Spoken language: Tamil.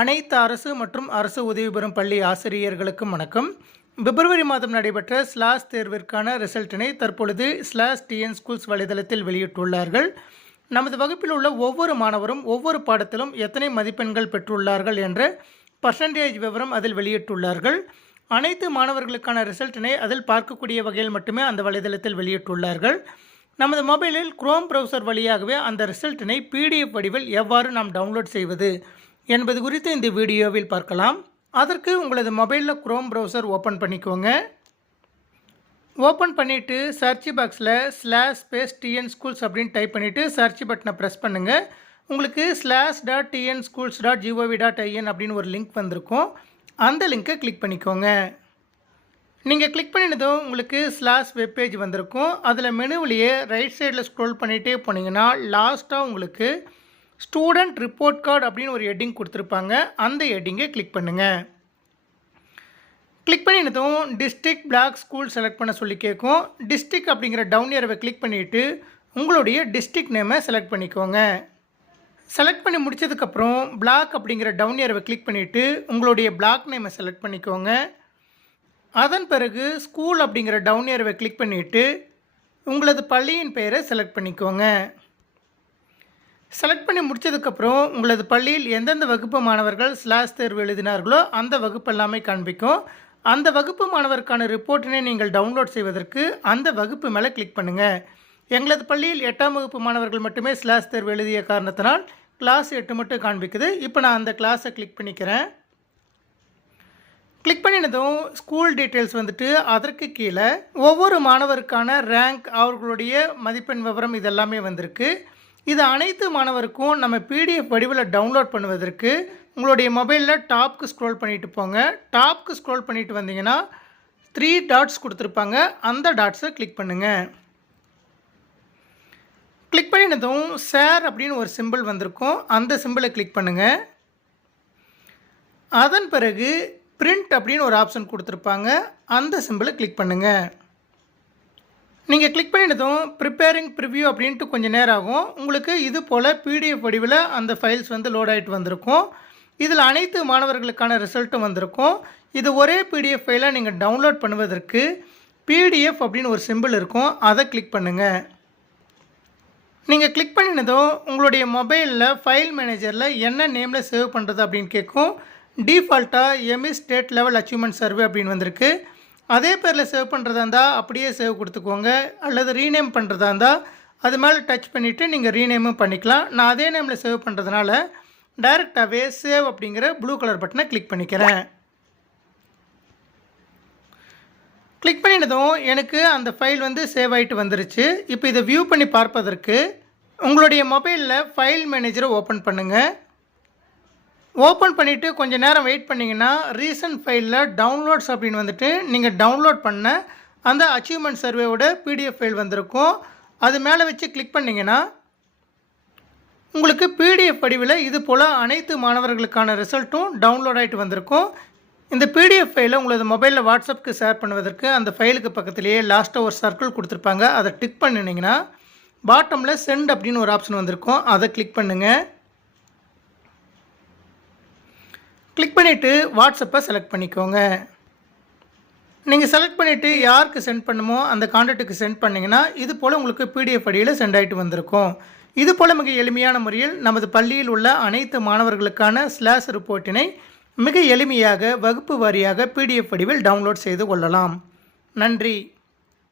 அனைத்து அரசு மற்றும் அரசு உதவி பெறும் பள்ளி ஆசிரியர்களுக்கும் வணக்கம். பிப்ரவரி மாதம் நடைபெற்ற ஸ்லாஷ் தேர்விற்கான ரிசல்ட்டினை தற்பொழுது டிஎன் ஸ்கூல்ஸ் வலைதளத்தில் வெளியிட்டுள்ளார்கள். நமது வகுப்பில் உள்ள ஒவ்வொரு மாணவரும் ஒவ்வொரு பாடத்திலும் எத்தனை மதிப்பெண்கள் பெற்றுள்ளார்கள் என்ற பர்சன்டேஜ் விவரம் அதில் வெளியிட்டுள்ளார்கள். அனைத்து மாணவர்களுக்கான ரிசல்ட்டினை அதில் பார்க்கக்கூடிய வகையில் மட்டுமே அந்த வலைதளத்தில் வெளியிட்டுள்ளார்கள். நமது மொபைலில் குரோம் ப்ரௌசர் வழியாகவே அந்த ரிசல்ட்டினை பிடிஎஃப் வடிவில் எவ்வாறு நாம் டவுன்லோட் செய்வது என்பது குறித்து இந்த வீடியோவில் பார்க்கலாம். அதற்கு உங்களது மொபைலில் குரோம் ப்ரௌசர் ஓப்பன் பண்ணிக்கோங்க. ஓப்பன் பண்ணிவிட்டு சர்ச் பாக்ஸில் /டிஎன் ஸ்கூல்ஸ் அப்படின்னு டைப் பண்ணிவிட்டு சர்ச் பட்டனை ப்ரெஸ் பண்ணுங்கள். உங்களுக்கு /.tnschools.gov.in அப்படின்னு ஒரு லிங்க் வந்திருக்கும். அந்த லிங்க்கை கிளிக் பண்ணிக்கோங்க. நீங்கள் கிளிக் பண்ணினதும் உங்களுக்கு வெப்பேஜ் வந்திருக்கும். அதில் மெனுவிலேயே ரைட் சைடில் ஸ்க்ரோல் பண்ணிகிட்டே போனீங்கன்னா லாஸ்ட்டாக உங்களுக்கு ஸ்டூடெண்ட் ரிப்போர்ட் கார்டு அப்படின்னு ஒரு ஹெட்டிங் கொடுத்துருப்பாங்க. அந்த ஹெட்டிங்கை கிளிக் பண்ணுங்கள். கிளிக் பண்ணினதும் டிஸ்ட்ரிக்ட் பிளாக் ஸ்கூல் செலக்ட் பண்ண சொல்லி கேட்கும். டிஸ்ட்ரிக்ட் அப்படிங்கிற டவுன் ஏரோவை கிளிக் பண்ணிவிட்டு உங்களுடைய டிஸ்ட்ரிக்ட் நேமை செலக்ட் பண்ணிக்கோங்க. செலக்ட் பண்ணி முடித்ததுக்கப்புறம் பிளாக் அப்படிங்கிற டவுன் ஏரோவை கிளிக் பண்ணிவிட்டு உங்களுடைய பிளாக் நேமை செலக்ட் பண்ணிக்கோங்க. அதன் பிறகு ஸ்கூல் அப்படிங்கிற டவுன் ஏரோவை கிளிக் பண்ணிவிட்டு உங்களது பள்ளியின் பெயரை செலக்ட் பண்ணிக்கோங்க. செலக்ட் பண்ணி முடித்ததுக்கப்புறம் உங்களது பள்ளியில் எந்தெந்த வகுப்பு மாணவர்கள் ஸ்லாஷ் தேர்வு எழுதினார்களோ அந்த வகுப்பு எல்லாமே காண்பிக்கும். அந்த வகுப்பு மாணவருக்கான ரிப்போர்ட்டினை நீங்கள் டவுன்லோட் செய்வதற்கு அந்த வகுப்பு மேலே கிளிக் பண்ணுங்கள். எங்களது பள்ளியில் 8ஆம் வகுப்பு மாணவர்கள் மட்டுமே ஸ்லாஷ் தேர்வு எழுதிய காரணத்தினால் கிளாஸ் 8 மட்டும் காண்பிக்குது. இப்போ நான் அந்த கிளாஸை கிளிக் பண்ணிக்கிறேன். கிளிக் பண்ணினதும் ஸ்கூல் டீட்டெயில்ஸ் வந்துட்டு அதற்கு கீழே ஒவ்வொரு மாணவருக்கான ரேங்க், அவர்களுடைய மதிப்பெண் விவரம் இதெல்லாமே வந்திருக்கு. இது அனைத்து மாணவருக்கும் நம்ம பிடிஎஃப் வடிவில் டவுன்லோட் பண்ணுவதற்கு உங்களுடைய மொபைலில் டாப்க்கு ஸ்க்ரோல் பண்ணிட்டு போங்க. டாப்க்கு ஸ்க்ரோல் பண்ணிட்டு வந்தீங்கன்னா 3 டாட்ஸ் கொடுத்துருப்பாங்க. அந்த டாட்ஸை கிளிக் பண்ணுங்கள். கிளிக் பண்ணினதும் ஷேர் அப்படின்னு ஒரு சிம்பிள் வந்திருக்கும். அந்த சிம்பிளை கிளிக் பண்ணுங்கள். அதன் பிறகு பிரிண்ட் அப்படின்னு ஒரு ஆப்ஷன் கொடுத்துருப்பாங்க. அந்த சிம்பிளை கிளிக் பண்ணுங்கள். நீங்கள் கிளிக் பண்ணினதும் ப்ரிப்பேரிங் ப்ரிவ்யூ அப்படின்ட்டு கொஞ்சம் நேரம் ஆகும். உங்களுக்கு இது போல் பிடிஎஃப் வடிவில் அந்த ஃபைல்ஸ் வந்து லோட் ஆகிட்டு வந்திருக்கும். இதில் அனைத்து மாணவர்களுக்கான ரிசல்ட்டும் வந்திருக்கும். இது ஒரே பிடிஎஃப் ஃபைலை நீங்கள் டவுன்லோட் பண்ணுவதற்கு பிடிஎஃப் அப்படின்னு ஒரு சிம்பிள் இருக்கும். அதை கிளிக் பண்ணுங்கள். நீங்கள் கிளிக் பண்ணினதும் உங்களுடைய மொபைலில் ஃபைல் மேனேஜரில் என்ன நேமில் சேவ் பண்ணுறது அப்படின்னு கேட்கும். டிஃபால்ட்டாக ME state level achievement survey அப்படின்னு வந்திருக்கு. அதே பேரில் சேவ் பண்ணுறதா இருந்தால் அப்படியே சேவ் கொடுத்துக்கோங்க. அல்லது ரீநேம் பண்ணுறதா இருந்தால் அது மேலே டச் பண்ணிவிட்டு நீங்கள் ரீநேமும் பண்ணிக்கலாம். நான் அதே நேமில் சேவ் பண்ணுறதுனால டைரெக்டாகவே சேவ் அப்படிங்கிற ப்ளூ கலர் பட்டனை கிளிக் பண்ணிக்கிறேன். கிளிக் பண்ணினதும் எனக்கு அந்த ஃபைல் வந்து சேவ் ஆகிட்டு வந்துருச்சு. இப்போ இதை வியூ பண்ணி பார்ப்பதற்கு உங்களுடைய மொபைலில் ஃபைல் மேனேஜரை ஓப்பன் பண்ணுங்கள். ஓப்பன் பண்ணிவிட்டு கொஞ்சம் நேரம் வெயிட் பண்ணிங்கன்னா ரீசன்ட் ஃபைலில் டவுன்லோட்ஸ் அப்படின்னு வந்துட்டு நீங்கள் டவுன்லோட் பண்ண அந்த அச்சீவ்மெண்ட் சர்வேவோட பிடிஎஃப் ஃபைல் வந்திருக்கும். அது மேலே வச்சு கிளிக் பண்ணிங்கன்னா உங்களுக்கு பிடிஎஃப் வடிவில் இது போல் அனைத்து மாணவர்களுக்கான ரிசல்ட்டும் டவுன்லோட் ஆகிட்டு வந்திருக்கும். இந்த பிடிஎஃப் ஃபைலை உங்களது மொபைலில் வாட்ஸ்அப்புக்கு ஷேர் பண்ணுவதற்கு அந்த ஃபைலுக்கு பக்கத்துலேயே லாஸ்ட்டாக ஒரு சர்க்கிள் கொடுத்துருப்பாங்க. அதை டிக் பண்ணினீங்கன்னா பாட்டமில் சென்ட் அப்படின்னு ஒரு ஆப்ஷன் வந்திருக்கும். அதை கிளிக் பண்ணுங்கள். கிளிக் பண்ணிவிட்டு வாட்ஸ்அப்பை செலக்ட் பண்ணிக்கோங்க. நீங்கள் செலக்ட் பண்ணிவிட்டு யாருக்கு சென்ட் பண்ணுமோ அந்த கான்டாக்ட்டுக்கு சென்ட் பண்ணிங்கன்னா இது போல் உங்களுக்கு பிடிஎஃப் வடிவில் சென்ட் ஆகிட்டு வந்திருக்கும். இது போல் மிக எளிமையான முறையில் நமது பள்ளியில் உள்ள அனைத்து மாணவர்களுக்கான ஸ்லாஷ் ரிப்போர்ட்டினை மிக எளிமையாக வகுப்பு வாரியாக பிடிஎஃப் வடிவில் டவுன்லோட் செய்து கொள்ளலாம். நன்றி.